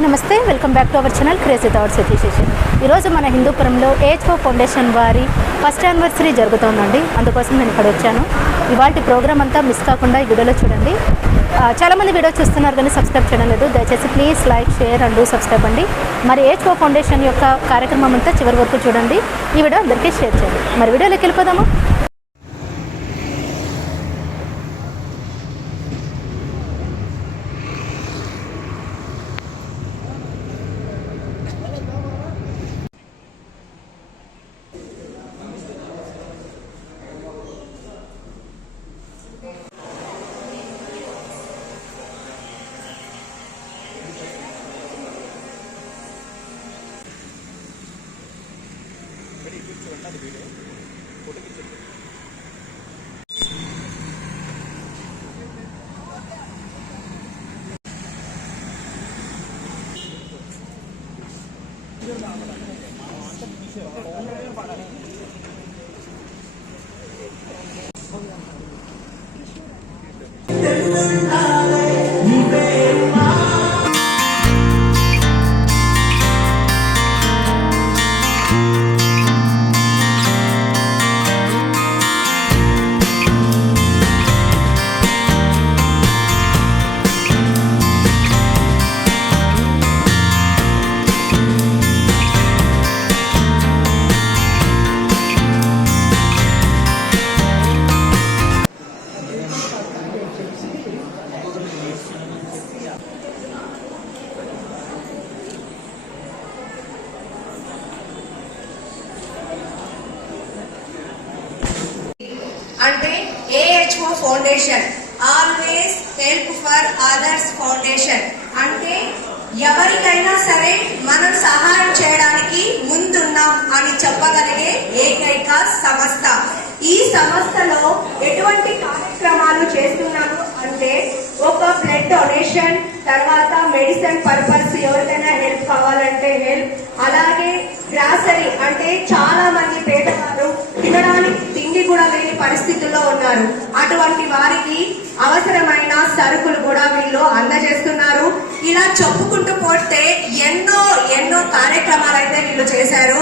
అందరికీ నమస్తే. Welcome back to our channel crazy thoughts with Shashi. ఈరోజు మన హిందూపురంలో AHO ఫౌండేషన్ వారి ఫస్ట్ యానివర్సరీ జరుగుతుందండి. అందుకోసం నేను ఇక్కడ వచ్చాను. ఇవాళ ప్రోగ్రామ్ అంతా మిస్ కాకుండా ఈ వీడియోలో చూడండి. చాలామంది వీడియో చూస్తున్నారు కానీ సబ్స్క్రైబ్ చేయడం లేదు. దయచేసి please like, share and subscribe అండి. మరి AHO ఫౌండేషన్ యొక్క కార్యక్రమం అంతా చివరి వరకు చూడండి. ఈ వీడియో అందరికీ షేర్ చేయండి. మరి వీడియోలోకి వెళ్ళిపోదాము. అంటే AHO foundation, always help for others foundation. అంటే ఎవరికైనా సరే మనం సహాయం చేయడానికి ముందున్నాం అని చెప్పగలిగే ఏకైక సంస్థ. ఈ సంస్థలో ఎటువంటి కార్యక్రమాలు చేస్తున్నాము అంటే ఒక బ్లడ్ డొనేషన్, తర్వాత మెడిసిన్ పర్పస్ ఎవరికైనా హెల్ప్ కావాలంటే హెల్ప్, అలాగే గ్రాసరీ అంటే చాలా మంది పేదవారు తినడానికి తిండి కూడా లేని పరిస్థితుల్లో ఉన్నారు. అటువంటి వారికి అవసరమైన సరుకులు కూడా వీళ్ళు అందజేస్తున్నారు. ఇలా చెప్పుకుంటూ పోతే ఎన్నో ఎన్నో కార్యక్రమాలు అయితే వీళ్ళు చేశారు.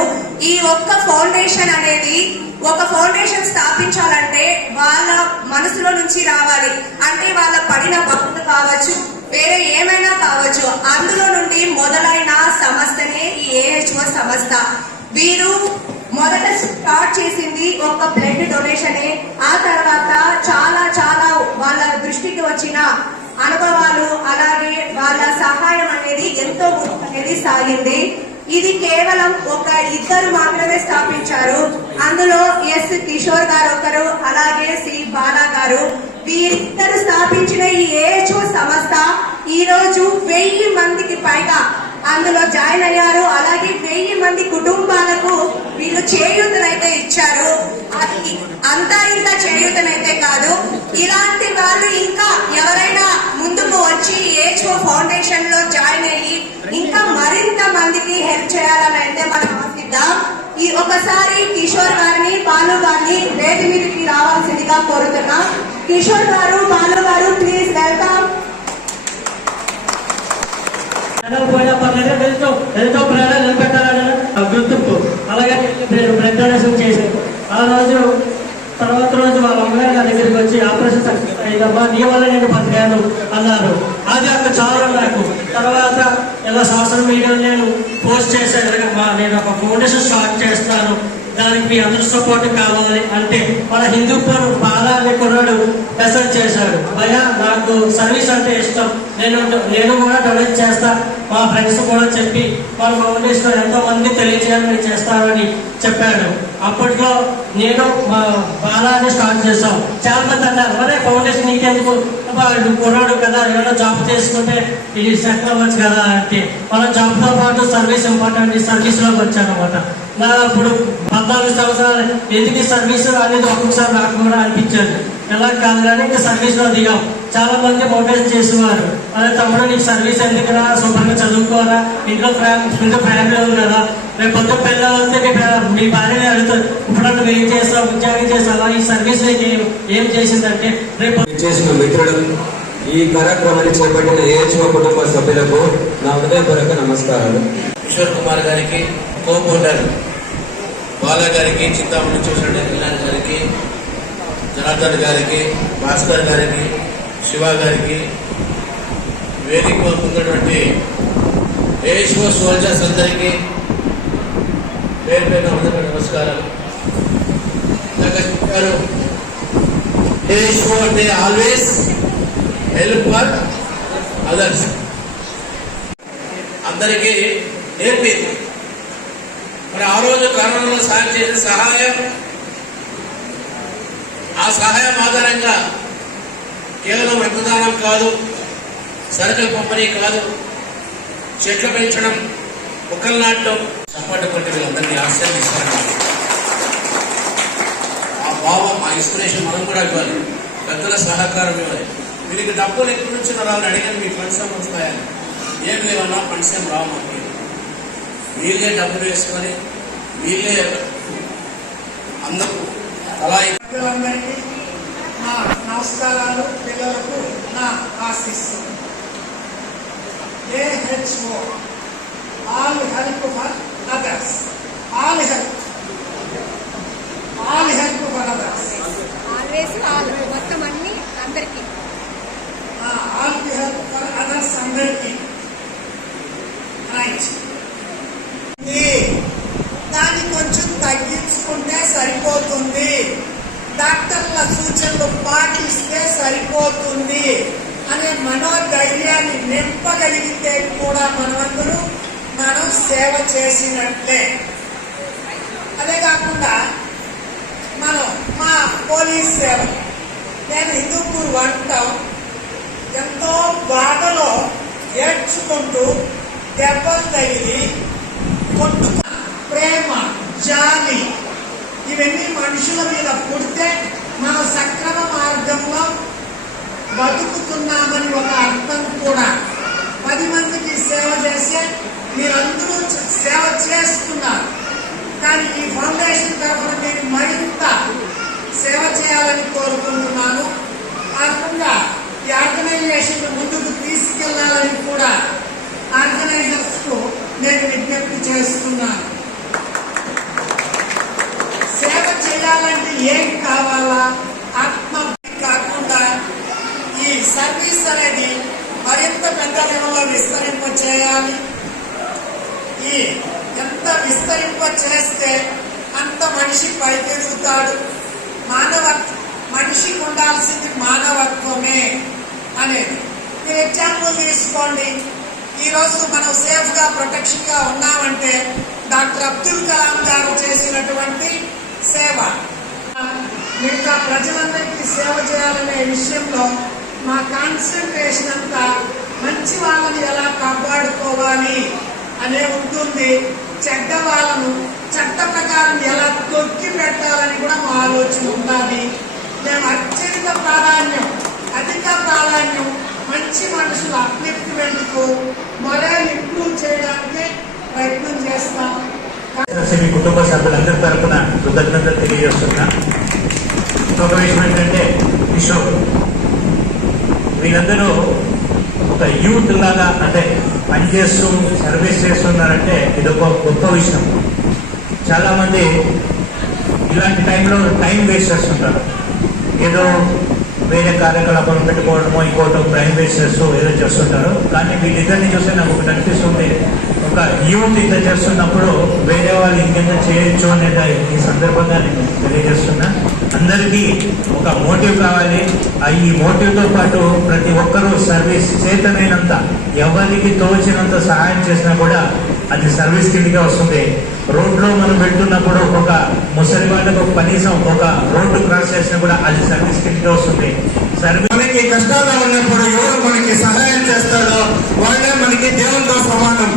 ఈ ఒక్క ఫౌండేషన్ అనేది, ఒక ఫౌండేషన్ స్థాపించాలంటే వాళ్ళ మనసులో నుంచి రావాలి. అంటే వాళ్ళ పడిన భక్తులు కావచ్చు, వేరే ఏమైనా కావచ్చు, అందులో నుండి మొదలైన సంస్థనే ఈ AHO సంస్థ. వీరు మొదట స్టార్ట్ చేసింది ఒక బ్లడ్ డొనేషనే. ఆ తర్వాత చాలా చాలా వాళ్ళ దృష్టికి వచ్చిన అనుభవాలు, అలాగే వాళ్ళ సహాయం అనేది ఎంతో అనేది సాగింది. ఇది కేవలం ఒక ఇద్దరు మాత్రమే స్థాపించారు. అందులో S కిషోర్ గారు ఒకరు, అలాగే C బాలా గారు. వీరిద్దరు స్థాపించిన ఈ AHO సంస్థ ఈ రోజు 1000 మందికి పైగా అందులో జాయిన్ అయ్యారు. అలాగే 1000 మంది కుటుంబాలకు వీళ్ళు చేయూతనైతే ఇచ్చారు. అది అంతా ఇంత చేయూతనైతే కాదు, ఇలాంటి వాళ్ళు ఇంకా ఎవరైనా ముందుకు వచ్చి AHO ఫౌండేషన్ లో జాయిన్ అయ్యి ఇంకా మరింత మందికి హెల్ప్ చేయాలని అయితే మనం ఆశిద్దాం. ఈ ఒకసారి కిషోర్ గారిని, బాలు గారిని వేది మీదకి రావాల్సిందిగా కోరుతున్నాం. కిషోర్ గారు, బాలు గారు, ప్లీజ్ వెల్కమ్. పోయినా పర్లేదు, ఎంతో ప్రాణాలు నిలబెట్టాలని గుర్తింపు. అలాగే బ్లడ్ డొనేషన్ చేశారు. ఆ రోజు తర్వాత రోజు వాళ్ళ అమ్మగారు నా దగ్గరికి వచ్చి ఆపరేషన్ సక్సెస్ అయ్యిందమ్మా, నీ వల్ల నేను బతికాను అన్నారు. అది అక్కడ చాలా నాకు. తర్వాత ఇలా సోషల్ మీడియాలో నేను పోస్ట్ చేశాను, నేను ఒక ఫౌండేషన్ స్టార్ట్ చేస్తాను, దానికి మీ అందరూ సపోర్ట్ కావాలి అంటే మన హిందూపురం బాలా అనే కుర్రాడు మెసేజ్ చేశాడు, భయ్యా నాకు సర్వీస్ అంటే ఇష్టం, నేను కూడా డొనేట్ చేస్తా, మా ఫ్రెండ్స్ కూడా చెప్పి మన ఫౌండేషన్ ఎంతో మంది తెలియజేయాలని చేస్తానని చెప్పాడు. అప్పట్లో నేను మా బాలాన్ని స్టార్ట్ చేస్తాం. చాలా మంది అన్నారు, అరే ఫౌండేషన్ నీకెందుకు, కుర్రాడు కదా, ఏమైనా జాబ్ చేసుకుంటే ఇది సెటిల్ అవ్వచ్చు కదా అంటే, మన జాబ్తో పాటు సర్వీస్ ఇంపార్టెంట్, సర్వీస్లోకి వచ్చాను అనమాట. నా ఇప్పుడు 14 సంవత్సరాలు ఎందుకు సర్వీస్ అనేది ఒక్కొక్కసారి నాకు కూడా అనిపించారు. ఎలా కాదు కానీ ఇంకా సర్వీస్లో దిగాం. చాలా మంది మోటివేట్ చేసేవారు, అదే తమ్ముడు నీకు సర్వీస్ ఎందుకురా, శుభ్రంగా చదువుకోరా, ఇంట్లో ఫ్యామిలీ ఉంది కదా, రేపు పొద్దు పిల్లలు వస్తే మీ భార్యనే అడుగుతారు, ఇప్పుడు నువ్వు ఏం చేస్తావు, ఉద్యోగం చేస్తావా, ఈ సర్వీస్ ఏం చేసిందంటే రేపు చేసిన మిత్రుడు ఈ కార్యక్రమాన్ని చేపట్టిన ఏహెచ్ఓ కుటుంబ సభ్యులకు నా హృదయపూర్వక నమస్కారాలు. కిషోర్ కుమార్ గారికి, కో ఫౌండర్ బాలా గారికి, చింతామణి చూసిన కళ్యాణ్ గారికి, జనార్దన్ గారికి, భాస్కర్ గారికి, శివ గారికి, వేదిక ఉన్నటువంటి ఏహెచ్ఓ సోల్జర్స్ అందరికీ పేరు పేరున అందరికీ నమస్కారాలు. చెప్పారు, ఏహెచ్ఓ అంటే ఆల్వేస్ హెల్ప్ ఫర్ అదర్స్. అందరికీ నేర్పింది. మరి ఆ రోజు కరోనాలో సాయం చేసిన సహాయం, ఆ సహాయం ఆధారంగా కేవలం రక్తదానం కాదు, సరుకుల పంపిణీ కాదు, చెట్లు పెంచడం, మొక్కలు నాటడం, సపోర్ట్ కొట్టి వీళ్ళందరినీ ఆశీర్వదిస్తాను. ఆ భావం, ఆ ఇన్స్పిరేషన్ మనం కూడా ఇవ్వాలి. పెద్దల సహకారం ఇవ్వాలి. వీరికి డబ్బులు ఎక్కడి నుంచి రావాలని అడిగాను, మీ ఫండ్స్ వస్తాయని. ఏం లేవన్నా ఫండ్స్ ఏం రావు మనకి. వీళ్ళే డబ్బులు వేసుకొని వీళ్ళే అందరూ అలా. పిల్లలందరికీ నా నమస్కారాలు, పిల్లలకు నా ఆశీస్సులు. AHO all help for others. All help for others. Always all, మొత్తం అన్ని అందరికీ. ఆల్ హెల్ప్ ఫర్ అదర్స్ అందరికీ. రైట్. దాన్ని కొంచెం తగ్గించుకుంటే సరిపోతుంది. డాక్టర్ల సూచనలు పాటిస్తే సరిపోతుంది అనే మనోధైర్యాన్ని నింపగలిగితే కూడా మనం సేవ చేసినట్లే. అదే కాకుండా మా పోలీస్ సేవ, నేను హిందూపూర్ వంటాం ఎంతో బాధలో ఏడ్చుకుంటూ దెబ్బలు తగిలి కొట్టుకు ప్రేమ, జాలి ఇవన్నీ మనుషుల మీద పుడితే మనం సక్రమ మార్గంలో బతుకుతున్నామని ఒక అర్థం కూడా. 10 మందికి సేవ చేసే మీరందరూ సేవ చేస్తున్నారు. కానీ ఈ ఫౌండేషన్ తరఫున మీరు మరింత సేవ చేయాలని కోరుకుంటున్నాను. ఆ రకంగా ఈ ఆర్గనైజేషన్ ముందుకు తీసుకెళ్లాలని కూడా ఆర్గనైజర్స్ కు నేను విజ్ఞప్తి చేస్తున్నాను. సేవ చేయాలంటే ఏం కావాలా? ఆత్మ కాకుండా ఈ సర్వీస్ అనేది మరింత పెద్ద లెవెల్లో విస్తరింప చేయాలి. ఎంత విస్తరింప చేస్తే అంత మనిషి పైకెదుగుతాడు. మనిషికి ఉండాల్సింది మానవత్వమే అనేది. మీరు ఎగ్జాంపుల్ తీసుకోండి. ఈరోజు మనం సేఫ్ గా, ప్రొటెక్షన్ గా ఉన్నామంటే డాక్టర్ అబ్దుల్ కలాం గారు చేసినటువంటి సేవ. మిగతా ప్రజలందరికీ సేవ చేయాలనే విషయంలో మా కాన్సన్ట్రేషన్ అంతా మంచి వాళ్ళని ఎలా కాపాడుకోవాలి అనే ఉంటుంది. చెడ్డ వాళ్ళను చట్ట ప్రకారం ఎలా తొక్కి పెట్టాలని కూడా మా ఆలోచన ఉండాలి. మేము అధిక ప్రాధాన్యం మంచి మనుషుల అప్లిఫ్ట్మెంట్ కు, మొరల్ ఇంప్రూవ్ చేయడానికి ప్రయత్నం చేస్తాం. మీ కుటుంబ సభ్యులందరి తరఫున కృతజ్ఞతలు తెలియజేస్తున్నా. ఇంకొక విషయం ఏంటంటే, కిషోర్ వీళ్ళందరూ ఒక యూత్ లాగా అంటే పనిచేస్తూ సర్వీస్ చేస్తున్నారంటే ఇది ఒక గొప్ప విషయం. చాలా మంది ఇలాంటి టైంలో టైం వేస్ట్ చేస్తుంటారు. ఏదో వేరే కార్యకలాపాలు పెట్టుకోవడమో ఇంకోటో టైం వేస్ట్ చేస్తూ ఏదో చేస్తుంటారు. కానీ వీళ్ళిద్దరిని చూస్తే నాకు ఒకటి అనిపిస్తుంది, ఒక యూత్ ఇంత చేస్తున్నప్పుడు వేరే వాళ్ళు ఇంకెంత చేయొచ్చు అనేది ఈ సందర్భంగా నేను తెలియజేస్తున్నా. అందరికీ ఒక మోటివ్ కావాలి. ఈ మోటివ్తో పాటు ప్రతి ఒక్కరూ సర్వీస్ చేతనైనంత, ఎవరికి తోచినంత సహాయం చేసినా కూడా అది సర్వీస్ కిందకే వస్తుంది. రోడ్లో మనం వెళ్తున్నప్పుడు ఒక ముసలి వాళ్ళకు కనీసం ఒక రోడ్డు క్రాస్ చేసినా కూడా అది సర్వీస్ కిందకే వస్తుంది. మనకి కష్టాల్లో ఉన్నప్పుడు ఎవరు మనకి సహాయం చేస్తాడో వాళ్ళే మనకి దేవునితో సమానం.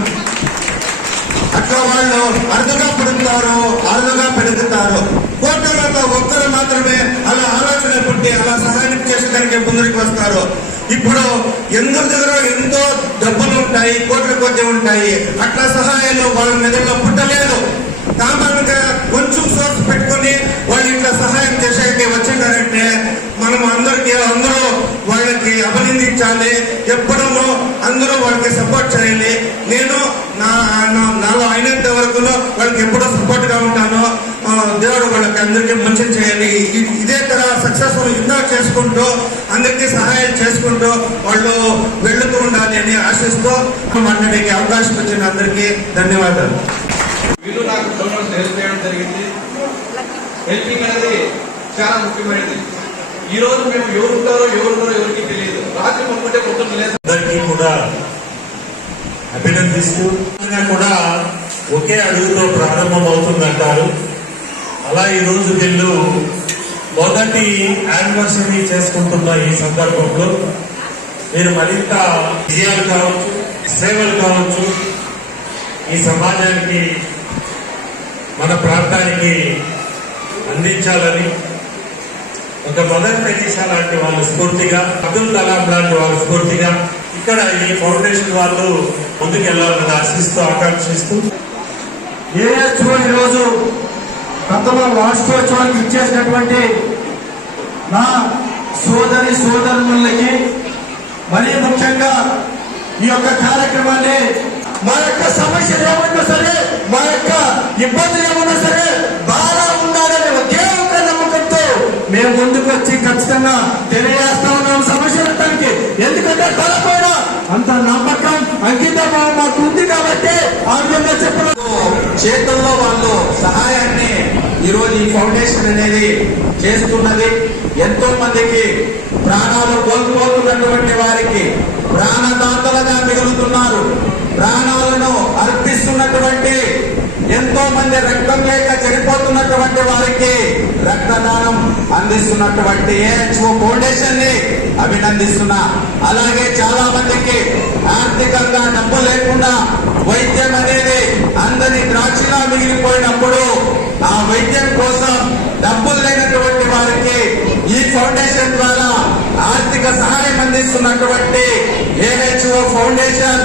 అట్లా వాళ్ళు అరుదుగా పుడుతారు, అరుదుగా పెరుగుతారు. కోట్లతో ఒక్కరు మాత్రమే అలా ఆలోచన పుట్టి అలా సహాయం చేసేదానికి ముందుకు వస్తారు. ఇప్పుడు ఎందుకు దగ్గర ఎంతో డబ్బులు ఉంటాయి, కోట్ల కొద్ది ఉంటాయి. అట్లా సహాయాలు వాళ్ళ మెదడులో పుట్టలేదు. కామన్ గా కొంచెం సోర్స్ పెట్టుకుని వాళ్ళు ఇట్లా సహాయం చేసేకి వచ్చినారంటే మనం అందరూ వాళ్ళకి అభినందించాలి. ఎప్పుడూ అందరూ వాళ్ళకి సపోర్ట్ చేయాలి. నేను నాలో అయినంత వరకు వాళ్ళకి ఎప్పుడూ సపోర్ట్ గా ఉంటాను. దేవుడు వాళ్ళకి అందరికీ మంచి చేయాలి. ఇదే తర సక్సెస్ఫుల్ ఇంకా చేసుకుంటూ అందరికీ సహాయం చేసుకుంటూ వాళ్ళు వెళ్తూ ఉండాలి అని ఆశిస్తూ మాట్లాడే అవకాశం వచ్చిన అందరికీ ధన్యవాదాలు. వీళ్ళు నాకు డోనర్స్ హెల్ప్ చేయడం జరిగింది. హెల్పింగ్ అనేది చాలా ముఖ్యమైనది. ఈ రోజు మేము ఎవరుంటారో ఎవరికి తెలియదు. రాత్రి కొనుక్కుంటే పొద్దున్న లేదు. అందరికీ కూడా అభినందిస్తూ కూడా ఒకే అడుగుతో ప్రారంభం అవుతుందంటారు. అలా ఈ రోజు వీళ్ళు మొదటి యానివర్సరీ చేసుకుంటున్న ఈ సందర్భంలో మీరు మరింత విజయాలు కావచ్చు, సేవలు కావచ్చు, ఈ సమాజానికి మన ప్రాంతానికి అందించాలని ఒక మదర్ తెరీసా లాంటి వాళ్ళ స్ఫూర్తిగా, అబ్దుల్ కలాం లాంటి వాళ్ళ స్ఫూర్తిగా ఇక్కడ ఈ ఫౌండేషన్ వాళ్ళు ముందుకెళ్లాలని ఆశిస్తూ ఆకాంక్షిస్తూ ఏహెచ్ఓ ఈరోజు ప్రథమ వార్షికోత్సవానికి ఇచ్చేసినటువంటి నా సోదరులకి మరీ ముఖ్యంగా ఈ యొక్క కార్యక్రమాన్ని మా యొక్క సమస్యలు ఏమన్నా సరే, మా యొక్క ఇబ్బందులు ఏమన్నా సరే బాగా ఉండాలని ఒకే ఒక నమ్మకంతో మేము ముందుకు వచ్చి ఖచ్చితంగా తెలియజేస్తా ఉన్నాం సమస్యలకి. ఎందుకంటే తలపైన అంత నమ్మకం అంకితం మాకు ఉంది కాబట్టి ఆ విధంగా చెప్పడం చేతుల్లో వాళ్ళు సహాయాన్ని ఈరోజు ఈ ఫౌండేషన్ అనేది చేస్తున్నది. ఎంతో మందికి ప్రాణాలు కోల్పోతున్నటువంటి వారికి ప్రాణదాతలుగా మిగులుతున్నారు. ప్రాణాలను అర్పిస్తున్నటువంటి ఎంతో మంది రక్తం లేక చనిపోతున్నటువంటి వారికి రక్తదానం అందిస్తున్నటువంటి ఏహెచ్ఓ ఫౌండేషన్ ని అభినందిస్తున్నా. అలాగే చాలా మందికి ఆర్థికంగా డబ్బు లేకుండా వైద్యం అనేది అందరి ద్రాక్షలా మిగిలిపోయినప్పుడు ఆ వైద్యం కోసం డబ్బులు లేనటువంటి వారికి ఈ ఫౌండేషన్ ద్వారా ఆర్థిక సహాయం అందిస్తున్నటువంటి ఏహెచ్ఓ ఫౌండేషన్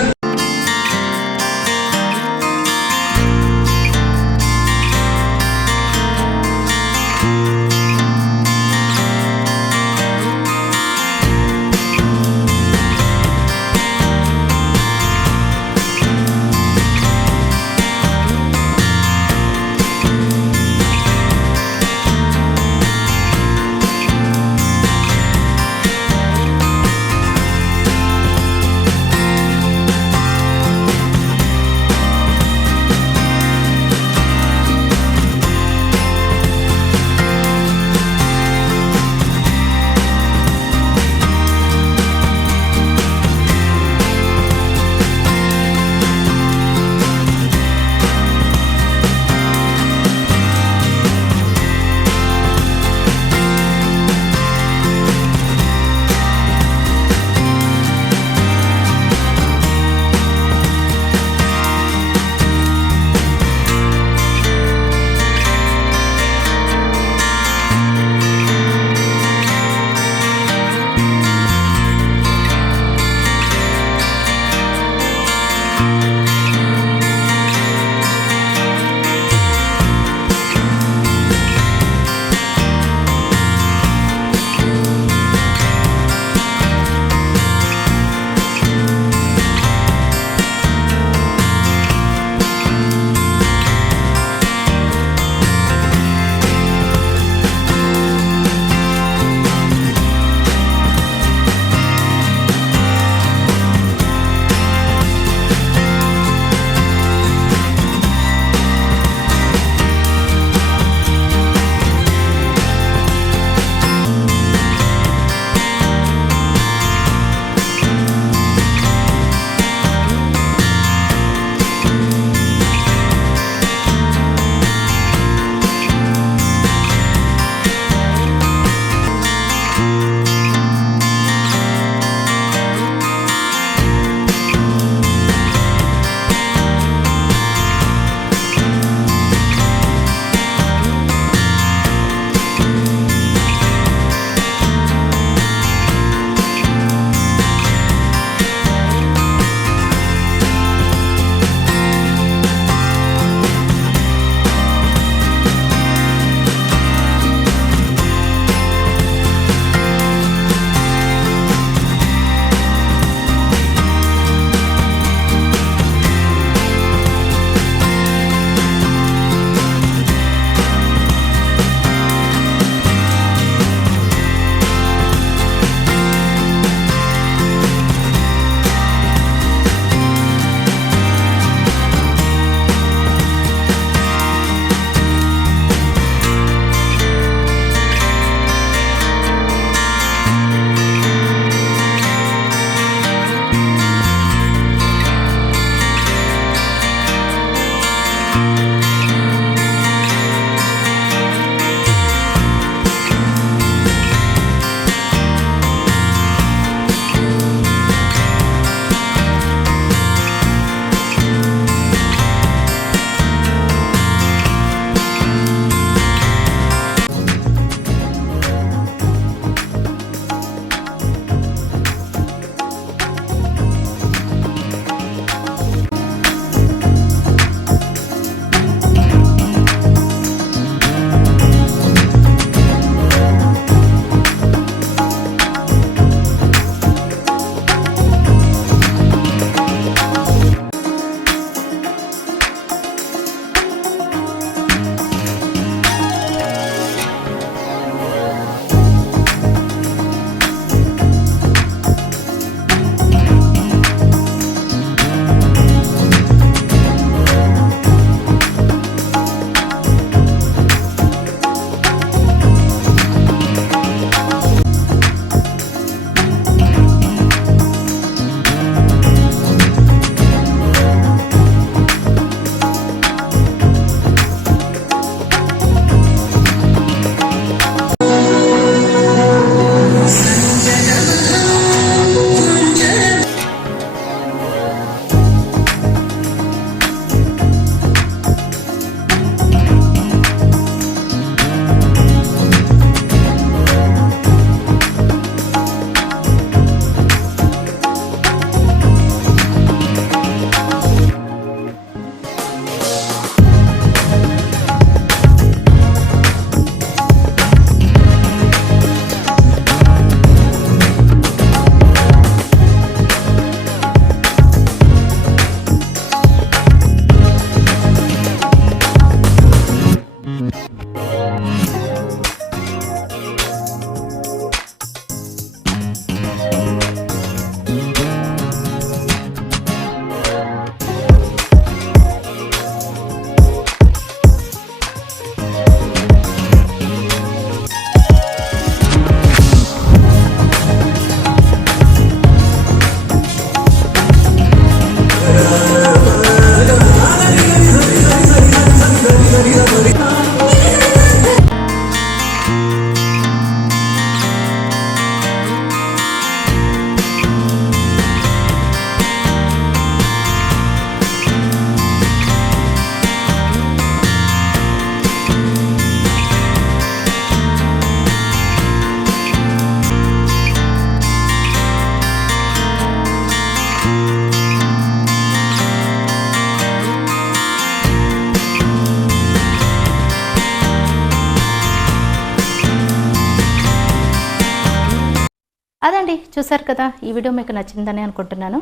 అండి, చూసారు కదా, ఈ వీడియో మీకు నచ్చిందని అనుకుంటున్నాను.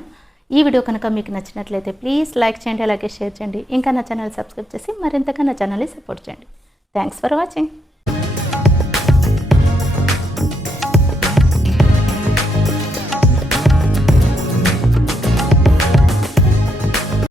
ఈ వీడియో కనుక మీకు నచ్చినట్లయితే ప్లీజ్ లైక్ చేయండి, అలాగే షేర్ చేయండి. ఇంకా నా ఛానల్ సబ్స్క్రైబ్ చేసి మరింతగా నా ఛానల్ని సపోర్ట్ చేయండి. Thanks for watching.